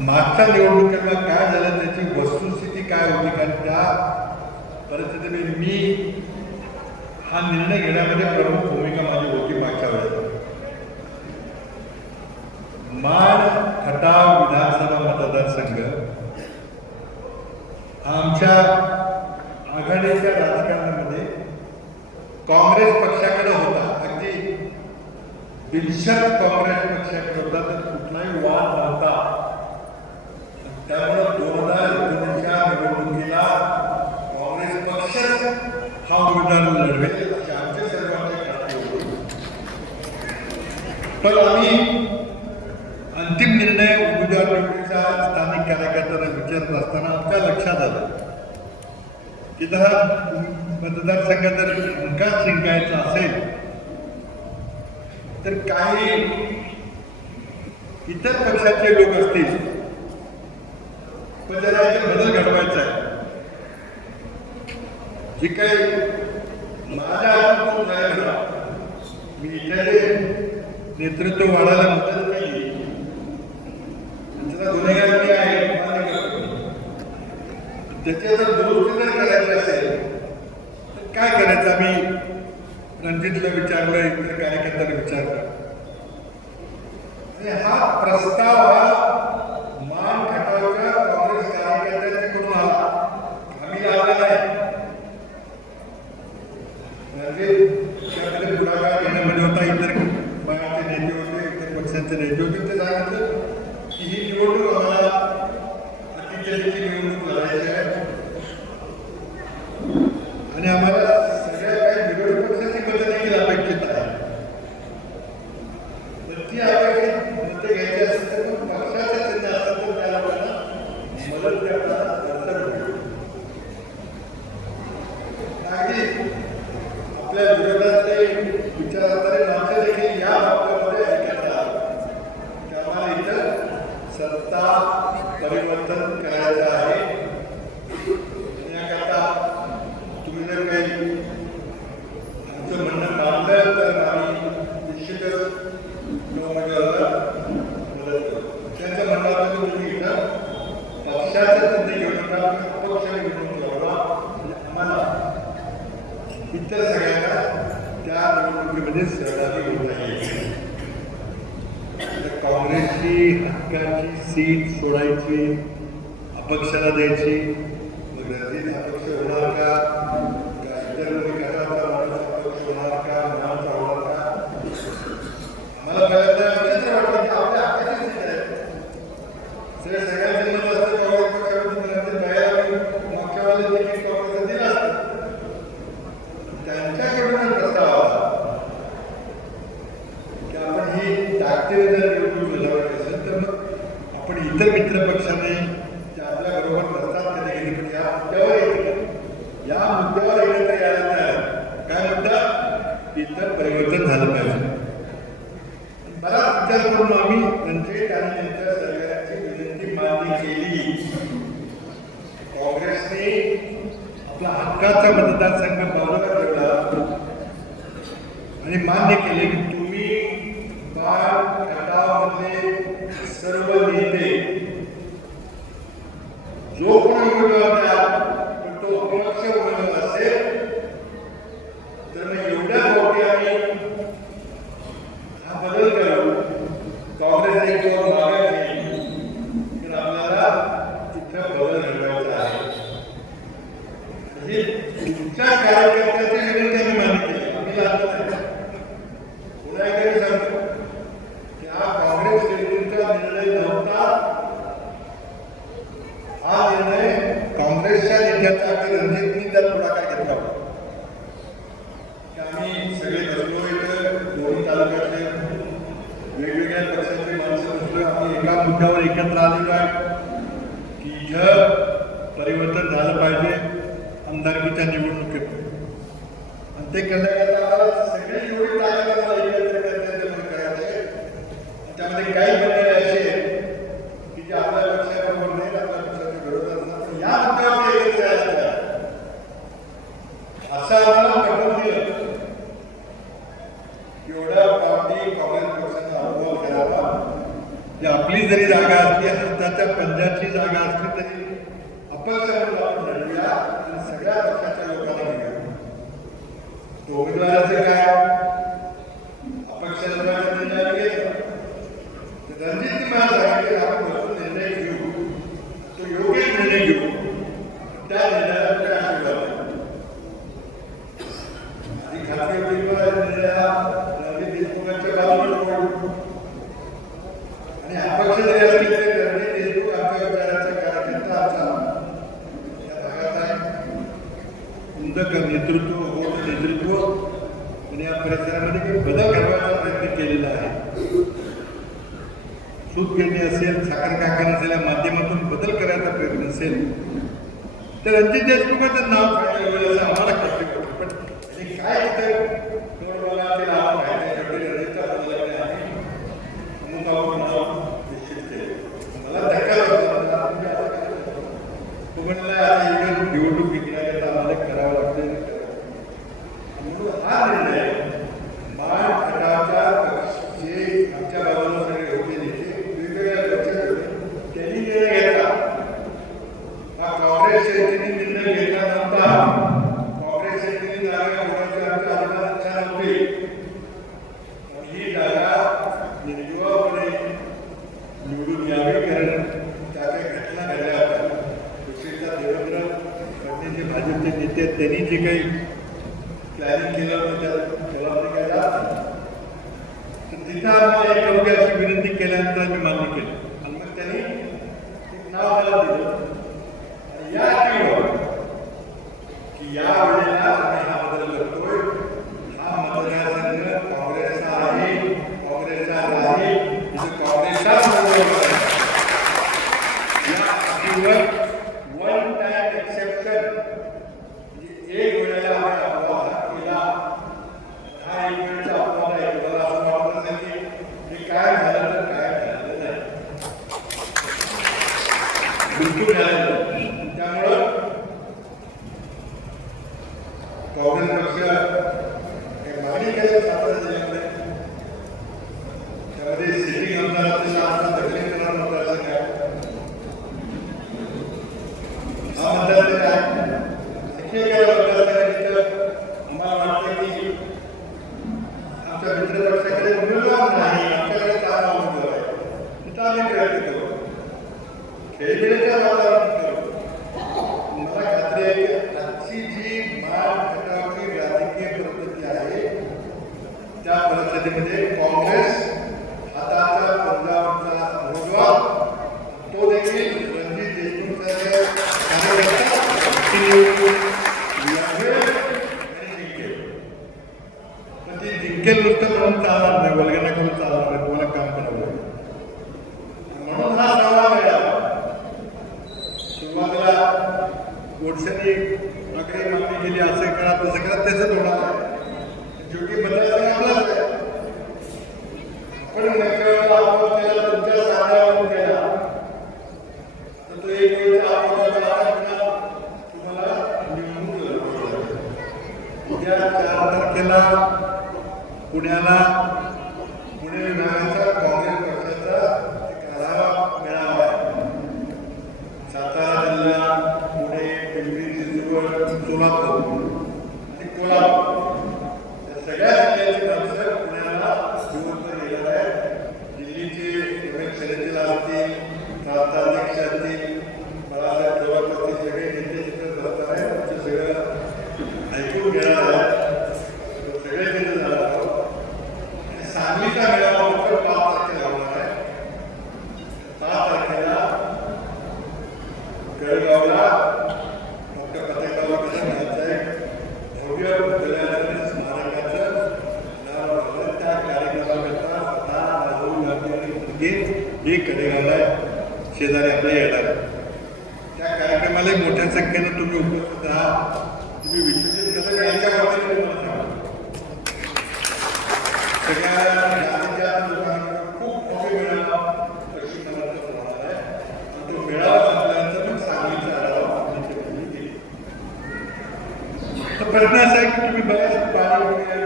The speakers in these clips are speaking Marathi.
मागच्या निवडणुकीला काय झालं त्याची वस्तुस्थिती काय होती कारण त्या परिस्थितीमध्ये मी हा निर्णय घेण्यामध्ये प्रमुख भूमिका माझी होती मागच्या वेळेला माड खटाव विधानसभा मतदारसंघ आमच्या आघाडीच्या राजकारणामध्ये काँग्रेस पक्षाकडे होता. अगदी बिनशर्त काँग्रेस पक्षाकडे होता तर कुठलाही वाद नव्हता. त्यामुळे दोन हजार एकोणीसच्या निवडणुकीला काँग्रेस पक्ष हा उमेदवार लढवेल. अशी आमच्या सर्वांची खात्री होती. पण आम्ही अंतिम निर्णय उमेदवार निवडीचा स्थानिक कार्यकर्त्यांना विचारत असताना आमच्या लक्षात आलं की जर मतदारसंघात जर भंकास जिंकायचा असेल तर काही इतर पक्षाचे लोक असतील पण त्याला बदल घडवायचा आहे. जे काही माझ्या हातून मी इथे नेतृत्व वाढायला मदत केली. त्यांचा गुन्हेगार मी आहे त्याच्या जर दुरुस्ती जर करायची असेल तर काय करायचं? आम्ही रणजितला विचारलं इतर कार्यकर्त्याला विचारलं. आणि हा प्रस्ताव हा मान खटावच्या काँग्रेस कार्यकर्त्यांच्याकडून आला आम्ही लावला नाही म्हणजे त्यामध्ये पुढाकार घेण्यामध्ये म्हणजे होता इतर नेते होते इतर पक्षांचे नेते होते. ते सांगितलं की ही निवडणूक आम्हाला अतिशयची निवडणूक लढायची आहे. आणि आम्हाला सगळ्या काही विरोधी पक्षाची मतं देखील अपेक्षित आहे. तर ती अपेक्षित मतं घ्यायची असेल तर मग पक्षाचं चिन्ह असेल तर त्या लोकांना मदत करताना कर्तव्य आहे. अगदी आपल्या विरोधातले विचार असणारे माणसं देखील या बाबतीमध्ये ऐकतात की आम्हाला इथं सत्ता परिवर्तन करायचं आहे आणि याकरता तुम्ही जर काही आमचं म्हणणं मानलं तर आम्ही निश्चितच उमेदवाराला मदत करू त्यांचं म्हणणं होतं की तुम्ही इथं पक्षाचं चिन्ह घेऊ नका अपक्ष निवडणूक लढवा म्हणजे आम्हाला इतर सगळ्यांना त्या निवडणुकीमध्ये सहभागी होता येईल तर काँग्रेसची हक्काची सीट सोडायची अपक्षाला द्यायची मग रणजित अपक्ष होणार का का इतर कोणी गटाचा माणूस अपक्ष होणार का मनाचा होणार का आम्हाला पहिल्यांदा विचित्र वाटलं की आपल्या हक्काची सीट आहे सगळ्या सगळ्यांचे मत असतं काँग्रेस पक्षाकडून रणजित भाईला मागच्या वेळेला तिकीट काँग्रेसला दिलं असतं त्यांच्याकडून प्रस्ताव आला की आपण ही ताकदीने जर निवडणूक लढवायची असेल तर मग आपण इतर मित्र पक्षाने जे पण या मुद्द्यावर या मुद्द्यावर एकत्र यायला तयार काय मुद्दा इतर परिवर्तन झालं पाहिजे. बराच विचार करून आम्ही म्हणजे आणि त्यांच्या सरकारची विनंती मान्य केली. काँग्रेसने आपला हक्काचा मतदारसंघ बाजूला ठेवला. आणि मान्य केले की तुम्ही बाळ खटावमधले सर्व नेते जो कोणी उमेदवार तो अपक्ष उमेदवार असेल तर मग एवढ्या मोठी आम्ही हा बदल करू काँग्रेस एक दोन मागे तर आपल्याला तिथं बदल घडवायचा आहे म्हणजे तुमच्या विनंती आम्ही मान्य केली आम्ही नाही पुन्हा एकदा सांगतो की हा काँग्रेस हा निर्णय काँग्रेसच्या नेत्याचा आम्ही रणजितनी त्यात पुढाकार घेतला? होता आम्ही सगळे बसलो इथं दोन्ही तालुक्यातले वेगवेगळ्या पक्षाचे माणसं बसलो. आम्ही एका मुद्द्यावर एकत्र आलेलो आहे की इथं परिवर्तन झालं पाहिजे. आमदारकीच्या निवडणुकीत आणि ते करण्याकरता आम्हाला सगळे एवढी आलेल्या एकत्र करण्यामध्ये करायचं त्यामध्ये काही मंडळी जरी जागा असली हाताच्या पंजाची जागा असली तरी अपक्ष सगळ्या पक्षाच्या लोकांना मिळूया तो उमेदवाराचं काय? युद्ध नेतृत्व होत नेतृत्व? या परिसरामध्ये काही बदल करण्याचा प्रयत्न केलेला आहे. सूत घेणे असेल साखर कारखाना असेल या माध्यमातून बदल करायचा प्रयत्न असेल. तर रणजित देशमुखाचं नाव काय त्यांनी जे काही इतके लुष्ट करून चालणार नाही वल्गना करून चालणार नाही तुम्हाला काम करावं म्हणून हा सहावा मेळा सुरुवातीला गोडसेनी आकडे मागणी केली असं करा तसं करा त्याचं तोडा शेवटी बदलायचं आपलाच पुण्याला पुणे विभागाचा काँग्रेस पक्षाचा एक आढावा मेळावा. आहे सातारा जिल्हा पुणे पिंपरी चिंचवड सोलापूर आणि कोल्हापूर या सगळ्या जिल्ह्याचे कामगार पुण्याला निवडून गेलेलं आहे. दिल्लीचे रमेश शरजीला असतील प्रांता अध्यक्ष असतील बाळासाहेब जवळपासचे सगळे नेते तिथे जात आहे आमचे सगळं ऐकून घेणार ही कडेगावला शेजारी आपल्या येणार. त्या कार्यक्रमाला मोठ्या संख्येनं तुम्ही उपस्थित आहात. तुम्ही विश्वजित कसं करायच्या बाबतीत खूप असा की तुम्ही बऱ्याच पाणी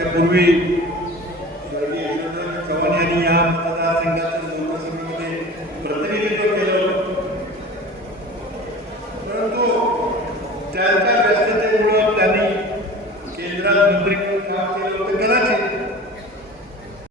त्याच्यापूर्वी स्वर्गीय यशवंतराव चव्हाण यांनी या मतदारसंघाचं